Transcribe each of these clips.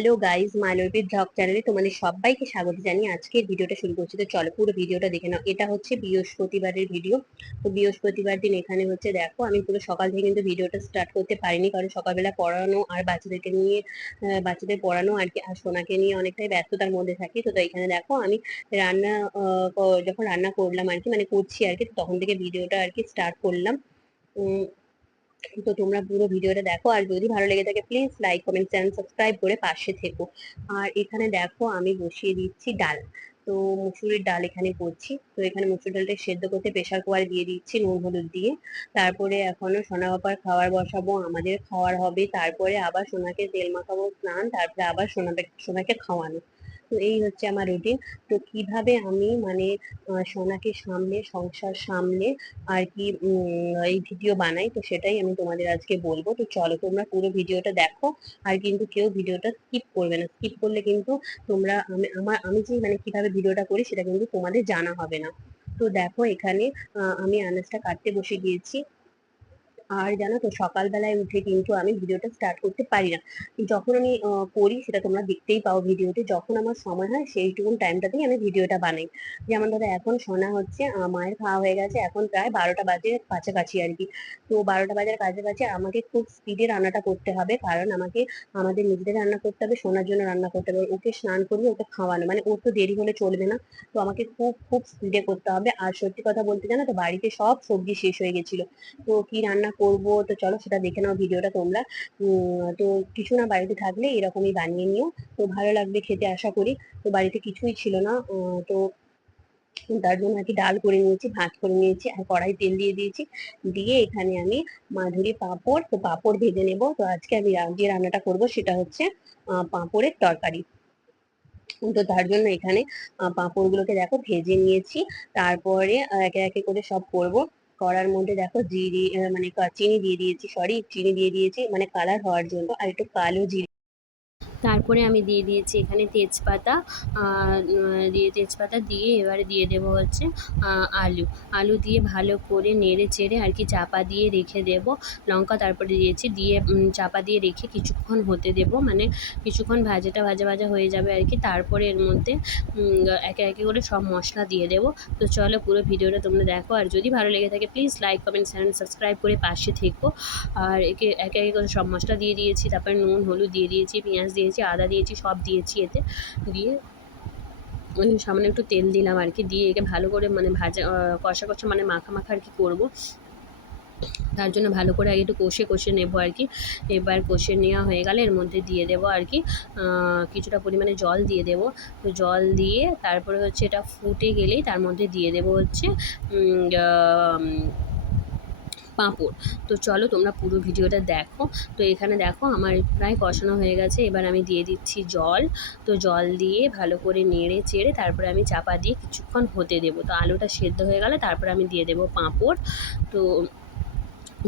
Hello guys মালবির blog চ্যানেলে তোমাদের সবাইকে স্বাগত জানিয়ে আজকের ভিডিওটা শুরু করছি। তো চলো পুরো ভিডিওটা দেখে নাও। এটা হচ্ছে বৃহস্পতিবারের ভিডিও। তো বৃহস্পতিবার দিন এখানে হচ্ছে দেখো, আমি পুরো সকাল থেকে কিন্তু ভিডিওটা স্টার্ট করতে পারিনি, কারণ সকালবেলা পড়ানো আর বাচ্চাদেরকে নিয়ে বাচ্চাদের পড়ানো আর কি, আর সোনাকে নিয়ে অনেকটাই ব্যস্ততার মধ্যে থাকি। তো এখানে দেখো, আমি রান্না যখন রান্না করলাম আর কি মানে করছি আর কি তখন থেকে ভিডিওটা আর কি স্টার্ট করলাম। তো তোমরা পুরো ভিডিওটা দেখো। আর যদি ভালো লেগে থাকে please like comment channel subscribe করে পাশে থেকো। আর এখানে দেখো, আমি বসিয়ে দিচ্ছি ডাল। তো মুসুরির ডাল এখানে করছি। তো এখানে মুসুর ডালটা সেদ্ধ করতে প্রেশার কুকারে দিয়ে দিচ্ছি নুন, হলুদ দিয়ে। তারপরে এখনও সোনা বাবার খাবার বসাবো, আমাদের খাওয়ার হবে। তারপরে আবার সোনাকে তেল মাখাবো স্নান, তারপরে আবার সোনাকে সোনাকে খাওয়ানো। তো এই হচ্ছে আমার রুটিন তো কীভাবে আমি মানে সোনাকে সামলে, সংসার সামলে আর কি এই ভিডিও বানাই, তো সেটাই আমি তোমাদের আজকে বলব। তো চলো তোমরা পুরো ভিডিওটা দেখো আর কিন্তু কেউ ভিডিওটা স্কিপ করবে না। স্কিপ করলে কিন্তু তোমরা, আমি, আমার, আমি যে মানে কীভাবে ভিডিওটা করি সেটা কিন্তু তোমাদের জানা হবে না। তো দেখো এখানে আমি আনাজটা কাটতে বসে গিয়েছি। আর জানো তো, সকালবেলায় উঠে কিন্তু আমি ভিডিওটা স্টার্ট করতে পারি না। যখন আমি করি সেটা তোমরা দেখতেই পাও ভিডিওতে যখন আমার সময় হয় সেইটুকুন টাইমটাতেই আমি ভিডিওটা বানাই। যেমন ধরো এখন শোনা হচ্ছে মায়ের খাওয়া হয়ে গেছে, এখন প্রায় বারোটা বাজে কাছাকাছি আর কি। তো বারোটা বাজার কাছাকাছি আমাকে খুব স্পিডে রান্নাটা করতে হবে, কারণ আমাকে, আমাদের নিজেদের রান্না করতে হবে, সোনার জন্য রান্না করতে হবে। ওকে স্নান করিয়ে ওকে খাওয়ানো মানে ওর তো দেরি হলে চলবে না। তো আমাকে খুব খুব স্পিডে করতে হবে। আর সত্যি কথা বলতে জানো তো, বাড়িতে সব সবজি শেষ হয়ে গেছিল। তো কি রান্না করব। তো চলো সেটা দেখে নাও ভিডিওটা তোমরা। তো কিছু না বাড়িতে থাকলে এরকমই বানিয়ে নিও। তো ভালো লাগবে খেতে আশা করি। তো বাড়িতে কিছুই ছিল না। তো তার জন্য আর কি ডাল করে নিয়েছি, ভাত করে নিয়েছি আর কড়াই তেল দিয়ে দিয়েছি। দিয়ে এখানে আমি মাধুরী পাঁপড় তো পাঁপড় ভেজে নেব। তো আজকে আমি যে রান্নাটা করব সেটা হচ্ছে পাঁপড়ের তরকারি। তো তার জন্য এখানে পাঁপড়গুলোকে দেখো ভেজে নিয়েছি। তারপরে একে একে করে সব করব। কড়ার মধ্যে দেখো জিরে মানে চিনি দিয়ে দিয়েছি সরি চিনি দিয়ে দিয়েছি মানে কালার হওয়ার জন্য, আর একটু কালো জিরে তারপরে আমি দিয়ে দিয়েছি এখানে তেজপাতা দিয়ে তেজপাতা দিয়ে এবারে দিয়ে দেবো হচ্ছে আলু। আলু দিয়ে ভালো করে নেড়ে চেড়ে আর কি চাপা দিয়ে রেখে দেব। লঙ্কা তারপরে দিয়েছি, দিয়ে চাপা দিয়ে রেখে কিছুক্ষণ হতে দেব। মানে কিছুক্ষণ ভাজাটা ভাজা ভাজা হয়ে যাবে আর কি। তারপরে এর মধ্যে একে একে করে সব মশলা দিয়ে দেব। তো চলো পুরো ভিডিওটা তোমরা দেখো। আর যদি ভালো লেগে থাকে please like comment channel subscribe করে পাশে থেকো। আর একে একে একে করে সব মশলা দিয়ে দিয়েছি। তারপরে নুন, হলুদ দিয়ে দিয়েছি, পেঁয়াজ দিয়েছি, আদা দিয়েছি, সব দিয়েছি এতে। দিয়ে সামান্য একটু তেল দিলাম আর কি। দিয়ে একে ভালো করে মানে ভাজা কষা কষা মানে মাখা মাখা আর কি করব। তার জন্য ভালো করে আগে একটু কষে কষে নেব আর কি। এবার কষে নেওয়া হয়ে গেলে এর মধ্যে দিয়ে দেবো আর কি কিছুটা পরিমাণে জল দিয়ে দেবো। তো জল দিয়ে তারপরে হচ্ছে এটা ফুটে গেলেই তার মধ্যে দিয়ে দেবো হচ্ছে পাঁপড়। তো চলো তোমরা পুরো ভিডিওটা দেখো। তো এখানে দেখো আমার প্রায় কষানো হয়ে গেছে। এবার আমি দিয়ে দিচ্ছি জল। তো জল দিয়ে ভালো করে নেড়ে চেড়ে তারপরে আমি চাপা দিয়ে কিছুক্ষণ হতে দেবো। তো আলুটা সেদ্ধ হয়ে গেলে তারপরে আমি দিয়ে দেবো পাঁপড়। তো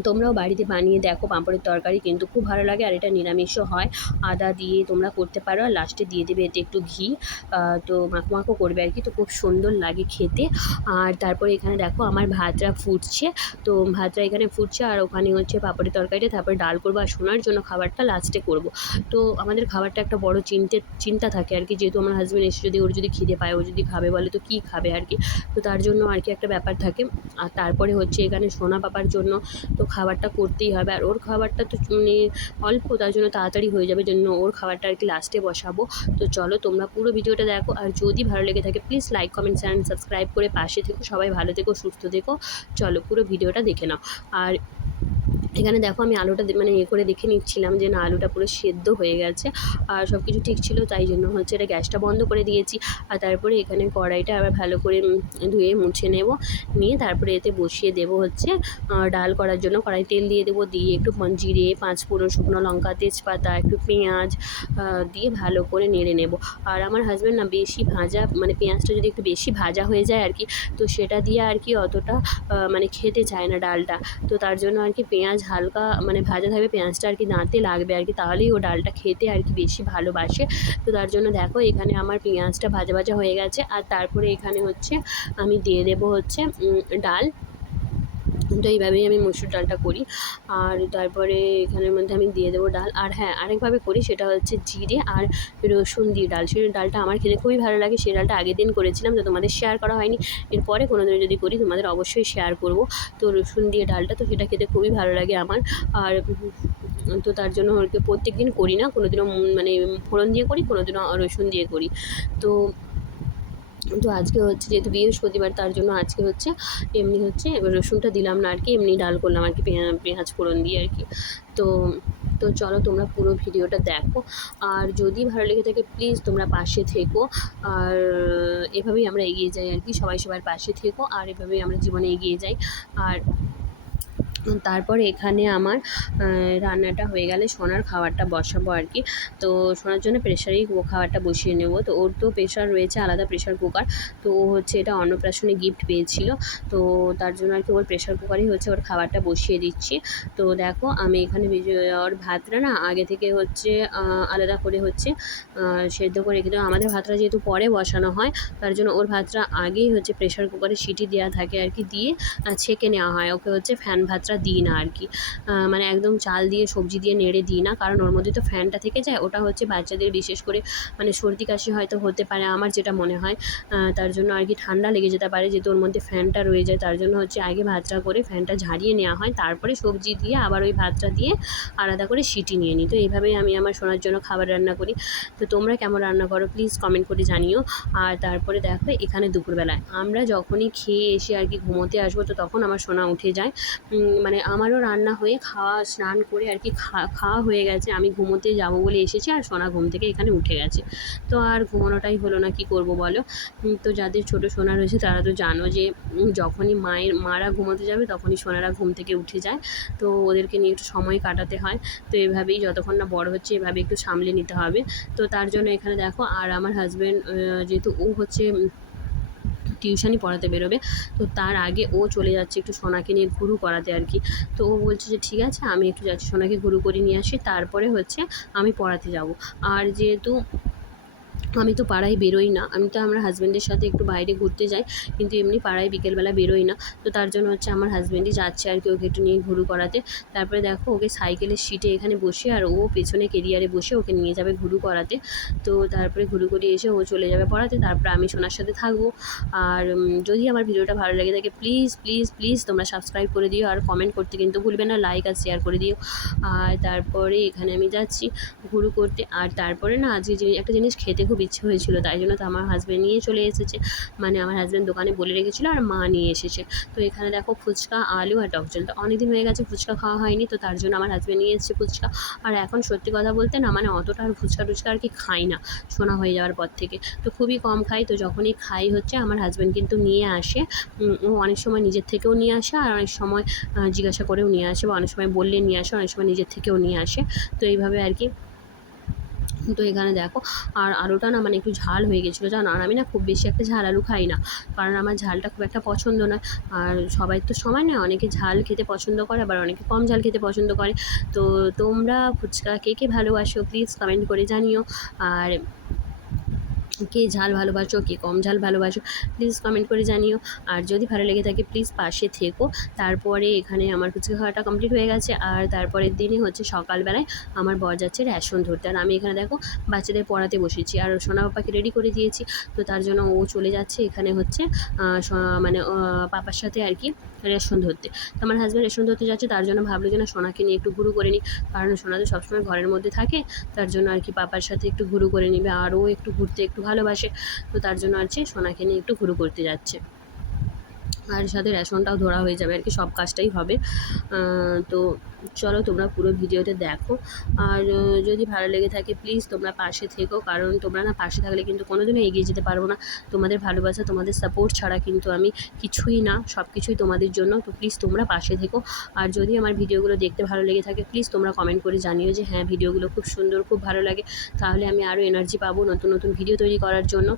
তোমরাও বাড়িতে বানিয়ে দেখো, পাঁপড়ের তরকারি কিন্তু খুব ভালো লাগে আর এটা নিরামিষও হয়। আদা দিয়ে তোমরা করতে পারো আর লাস্টে দিয়ে দেবে এতে একটু ঘি। তো মাখো মাখো করবে আর কি, তো খুব সুন্দর লাগে খেতে। আর তারপরে এখানে দেখো আমার ভাতটা ফুটছে। তো ভাতটা এখানে ফুটছে আর ওখানে হচ্ছে পাঁপড়ের তরকারিটা, তারপরে ডাল করব আর শোনার জন্য খাবারটা লাস্টে করব। তো আমাদের খাবারটা একটা বড় চিন্তে, চিন্তা থাকে আর কি, যেহেতু আমার হাজব্যান্ড এসে যদি, ওর যদি খিদে পায়, ও যদি খাবে বলে, তো কী খাবে আর কি? তো তার জন্য আর কি একটা ব্যাপার থাকে। আর তারপরে হচ্ছে এখানে সোনা পাপার জন্য, তো খাবারটা করতেই হবে। আর ওর খাবারটা তো মানে অল্প, তার জন্য তাড়াতাড়ি হয়ে যাবে, জন্য ওর খাবারটা আর কি লাস্টে বসাবো। তো চলো তোমরা পুরো ভিডিওটা দেখো, আর যদি ভালো লেগে থাকে please like comment channel subscribe করে পাশে থেকো। সবাই ভালো থেকো, সুস্থ থেকো। চলো পুরো ভিডিওটা দেখে নাও। আর এখানে দেখো আমি আলুটা মানে ইয়ে করে দেখে নিচ্ছিলাম যে না, আলুটা পুরো সেদ্ধ হয়ে গেছে আর সব কিছু ঠিক ছিল, তাই জন্য হচ্ছে এটা গ্যাসটা বন্ধ করে দিয়েছি। আর তারপরে এখানে কড়াইটা আবার ভালো করে ধুয়ে মুছে নেব। নিয়ে তারপরে এতে বসিয়ে দেব হচ্ছে ডাল করার জন্য। কড়াই তেল দিয়ে দেবো, দিয়ে একটু জিরে, পাঁচ ফোড়ন, শুকনো লঙ্কা, তেজপাতা, একটু পেঁয়াজ দিয়ে ভালো করে নেড়ে নেব। আর আমার হাজব্যান্ড না বেশি ভাজা মানে পেঁয়াজটা যদি একটু বেশি ভাজা হয়ে যায় আর কি তো সেটা দিয়ে আর কি অতটা মানে খেতে চায় না ডালটা। তো তার জন্য আর কি পেঁয়াজ হালকা মানে ভাজা থাকবে পেঁয়াজটা আর কি দাঁতে লাগবে আর কি, তাহলেই ও ডালটা খেতে আর কি বেশি ভালোবাসে। তো তার জন্য দেখো এখানে আমার পেঁয়াজটা ভাজা ভাজা হয়ে গেছে, আর তারপরে এখানে হচ্ছে আমি দিয়ে দেবো হচ্ছে ডাল। তো এইভাবেই আমি মসুর ডালটা করি। আর তারপরে এখানের মধ্যে আমি দিয়ে দেবো ডাল। আর হ্যাঁ আরেকভাবে করি সেটা হচ্ছে জিরে আর রসুন দিয়ে ডাল। সেই ডালটা আমার খেতে খুবই ভালো লাগে। সেই ডালটা আগের দিন করেছিলাম, তো তোমাদের শেয়ার করা হয়নি। এরপরে কোনো দিন যদি করি, তোমাদের অবশ্যই শেয়ার করব। তো রসুন দিয়ে ডালটা, তো সেটা খেতে খুবই ভালো লাগে আমার। আর তো তার জন্য ওকে প্রত্যেক দিন করি না। কোনো দিনও মানে ফোড়ন দিয়ে করি কোনো দিনও রসুন দিয়ে করি। তো তো আজকে হচ্ছে যেহেতু বৃহস্পতিবার, তার জন্য আজকে হচ্ছে এমনি হচ্ছে রসুনটা দিলাম না আর কি এমনি ডাল করলাম আর কি পেঁয়া- পেঁয়াজ ফোড়ন দিয়ে আর কি তো তো চলো তোমরা পুরো ভিডিওটা দেখো। আর যদি ভালো লেগে থাকে প্লিজ তোমরা পাশে থেকো। আর এভাবেই আমরা এগিয়ে যাই আর কি সবাই সবার পাশে থেকো, আর এভাবেই আমরা জীবনে এগিয়ে যাই। আর তারপরে এখানে আমার রান্নাটা হয়ে গেলে সোনার খাবারটা বসাবো আর কি। তো সোনার জন্য প্রেশারেই খাবারটা বসিয়ে নেব। তো ওর তো প্রেশার রয়েছে, আলাদা প্রেশার কুকার তো ও হচ্ছে এটা অন্নপ্রাশনে গিফট পেয়েছিল। তো তার জন্য আর কি ওর প্রেশার কুকারই হচ্ছে ওর খাবারটা বসিয়ে দিচ্ছি। তো দেখো আমি এখানে ওর ভাতটা না আগে থেকে হচ্ছে আলাদা করে হচ্ছে সেদ্ধ করে রেখে দেবো। আমাদের ভাতটা যেহেতু পরে বসানো হয়, তার জন্য ওর ভাতটা আগেই হচ্ছে প্রেশার কুকারে সিটি দেওয়া থাকে আর কি, দিয়ে ছেঁকে নেওয়া হয়। ওকে হচ্ছে ফ্যান ভাতটা দিই না আর কি মানে একদম চাল দিয়ে, সবজি দিয়ে নেড়ে দিই না, কারণ ওর মধ্যে তো ফ্যানটা থেকে যায়, ওটা হচ্ছে বাচ্চাদের বিশেষ করে মানে সর্দি কাশি হয়তো হতে পারে আমার যেটা মনে হয়। তার জন্য আর কি ঠান্ডা লেগে যেতে পারে, যেহেতু ওর মধ্যে ফ্যানটা রয়ে যায়, তার জন্য হচ্ছে আগে ভাতটা করে ফ্যানটা ঝাড়িয়ে নেওয়া হয়, তারপরে সবজি দিয়ে আবার ওই ভাতটা দিয়ে আলাদা করে সিটি নিয়ে নিই। তো এইভাবেই আমি আমার সোনার জন্য খাবার রান্না করি। তো তোমরা কেমন রান্না করো প্লিজ কমেন্ট করে জানিও। আর তারপরে দেখো এখানে দুপুরবেলায় আমরা যখনই খেয়ে এসে আর কি ঘুমোতে আসব, তো তখন আমার সোনা উঠে যায়। মানে আমারও রান্না হয়ে খাওয়া, স্নান করে আর কি খাওয়া হয়ে গেছে। আমি ঘুমোতে যাব বলে এসেছি আর সোনা ঘুম থেকে এখানে উঠে গেছে। তো আর ঘুমানোটাই হলো না, কি করব বলো? তো যাদের ছোট সোনা রয়েছে তারা তো জানো যে যখনই মায়ের, মারা ঘুমোতে যাবে তখনই সোনারা ঘুম থেকে উঠে যায়। তো ওদেরকে নিয়ে একটু সময় কাটাতে হয়। তো এভাবেই যতক্ষণ না বড় হচ্ছে এভাবে একটু সামলে নিতে হবে। তো তার জন্য এখানে দেখো, আর আমার হাজব্যান্ড যেহেতু ও হচ্ছে টিউশনই পড়াতে বেরোবে। তো তার আগে ও চলে যাচ্ছে একটু সোনাকে নিয়ে ঘুরু করাতে আর কি। তো ও বলছে যে, ঠিক আছে, আমি একটু যাচ্ছি, সোনাকে ঘুরু করে নিয়ে আসি। তারপরে হচ্ছে আমি পড়াতে যাব। আর যেহেতু আমি তো পাড়ায় বেরোই না। আমি তো আমার হাজব্যান্ডের সাথে একটু বাইরে ঘুরতে যাই, কিন্তু এমনি পাড়ায় বিকেলবেলা বেরোই না। তো তার জন্য হচ্ছে আমার হাজব্যান্ডই যাচ্ছে আর কি ওকে একটু নিয়ে ঘুরু করাতে। তারপরে দেখো ওকে সাইকেলের সিটে এখানে বসে আর ও পেছনে কেরিয়ারে বসে ওকে নিয়ে যাবে ঘুরু করাতে। তো তারপরে ঘুরু করিয়ে এসে ও চলে যাবে পড়াতে। তারপরে আমি সোনার সাথে থাকব। আর যদি আমার ভিডিওটা ভালো লাগে থাকে প্লিজ প্লিজ প্লিজ তোমরা সাবস্ক্রাইব করে দিও। আর কমেন্ট করতে কিন্তু ভুলবে না লাইক আর শেয়ার করে দিও। আর তারপরে এখানে আমি যাচ্ছি ঘুরু করতে। আর তারপরে না আজকে একটা জিনিস খেতে খুব ইচ্ছে হয়েছিল, তাই জন্য তো আমার হাজব্যান্ড নিয়ে চলে এসেছে। মানে আমার হাজব্যান্ড দোকানে বলে রেখেছিলো আর মা নিয়ে এসেছে। তো এখানে দেখো ফুচকা, আলু আর টক জল। তো অনেকদিন হয়ে গেছে ফুচকা খাওয়া হয়নি, তো তার জন্য আমার হাজব্যান্ড নিয়ে এসেছে ফুচকা। আর এখন সত্যি কথা বলতে না মানে অতটা আর ফুচকা টুচকা আর কি খাই না, সোনা হয়ে যাওয়ার পর থেকে। তো খুবই কম খাই, তো যখনই খাই হচ্ছে আমার হাজব্যান্ড কিন্তু নিয়ে আসে। ও অনেক সময় নিজের থেকেও নিয়ে আসে আর অনেক সময় জিজ্ঞাসা করেও নিয়ে আসে বা অনেক সময় বললে নিয়ে আসে, অনেক সময় নিজের থেকেও নিয়ে আসে। তো এইভাবে আর কি তো এখানে দেখো, আর আলুটা না মানে একটু ঝাল হয়ে গেছিল, জানো? আর আমি না খুব বেশি একটা ঝাল আলু খাই না, কারণ আমার ঝালটা খুব একটা পছন্দ নয়। আর সবাই তো সময় না অনেকে ঝাল খেতে পছন্দ করে, আবার অনেকে কম ঝাল খেতে পছন্দ করে। তো তোমরা ফুচকা কে কে ভালোবাসো প্লিজ কমেন্ট করে জানিও। আর কে ঝাল ভালোবাসো, কে কম ঝাল ভালোবাসো প্লিজ কমেন্ট করে জানিও। আর যদি ভালো লেগে থাকে প্লিজ পাশে থেকো। তারপরে এখানে আমার ফুচকা খাওয়াটা কমপ্লিট হয়ে গেছে। আর তারপরের দিনই হচ্ছে সকালবেলায় আমার বর যাচ্ছে রেশন ধরতে। আর আমি এখানে দেখো বাচ্চাদের পড়াতে বসেছি। আর সোনা পাপাকে রেডি করে দিয়েছি। তো তার জন্য ও চলে যাচ্ছে এখানে হচ্ছে মানে পাপার সাথে আর কি রেশন ধরতে। তো আমার হাজব্যান্ড রেশন ধরতে যাচ্ছে। তার জন্য ভাবলো যে না, সোনাকে নিয়ে একটু ঘুরু করে নিই। কারণ সোনা তো সবসময় ঘরের মধ্যে থাকে। তার জন্য আর কি পাপার সাথে একটু ঘুরু করে নিবে। আরও একটু ঘুরতে একটু ভালোবাসে। তো তার জন্য আর কি সোনাকে নিয়ে একটু ঘুরু করতে যাচ্ছে। আর সাথে রেশনটাও ধরা হয়ে যাবে আর কি, সব কাজটাই হবে। তো চলো তোমরা পুরো ভিডিওটা দেখো। আর যদি ভালো লেগে থাকে প্লিজ তোমরা পাশে থেকো, কারণ তোমরা না পাশে থাকলে কিন্তু কোনোদিনও এগিয়ে যেতে পারব না। তোমাদের ভালোবাসা, তোমাদের সাপোর্ট ছাড়া কিন্তু আমি কিছুই না সব কিছুই তোমাদের জন্য। তো প্লিজ তোমরা পাশে থেকো। আর যদি আমার ভিডিওগুলো দেখতে ভালো লেগে থাকে প্লিজ তোমরা কমেন্ট করে জানিও যে হ্যাঁ ভিডিওগুলো খুব সুন্দর, খুব ভালো লাগে। তাহলে আমি আরও এনার্জি পাবো নতুন নতুন ভিডিও তৈরি করার জন্য।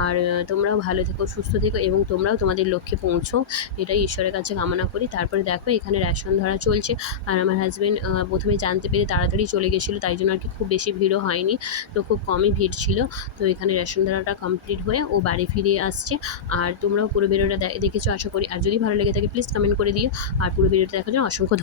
আর তোমরাও ভালো থেকো, সুস্থ থেকো, এবং তোমরাও তোমাদের লক্ষ্যে পৌঁছো। এটাই ঈশ্বরের কাছে কামনা করি। তারপরে দেখো, এখানে রেশন ধরা চলছে। আর আমার হাজব্যান্ড প্রথমে জানতে পেরে তাড়াতাড়ি চলে গেছিল, তাই জন্য আর কি খুব বেশি ভিড়ও হয়নি, তো খুব কমই ভিড় ছিল। তো এখানে রেশন ধারাটা কমপ্লিট হয়ে ও বাড়ি ফিরে আসছে। আর তোমরাও পুরো ভিডিওটা দেখেছ, আশা করি। আর যদি ভালো লেগে থাকে প্লিজ কমেন্ট করে দিও। আর পুরো ভিডিওটা দেখার জন্য অসংখ্য।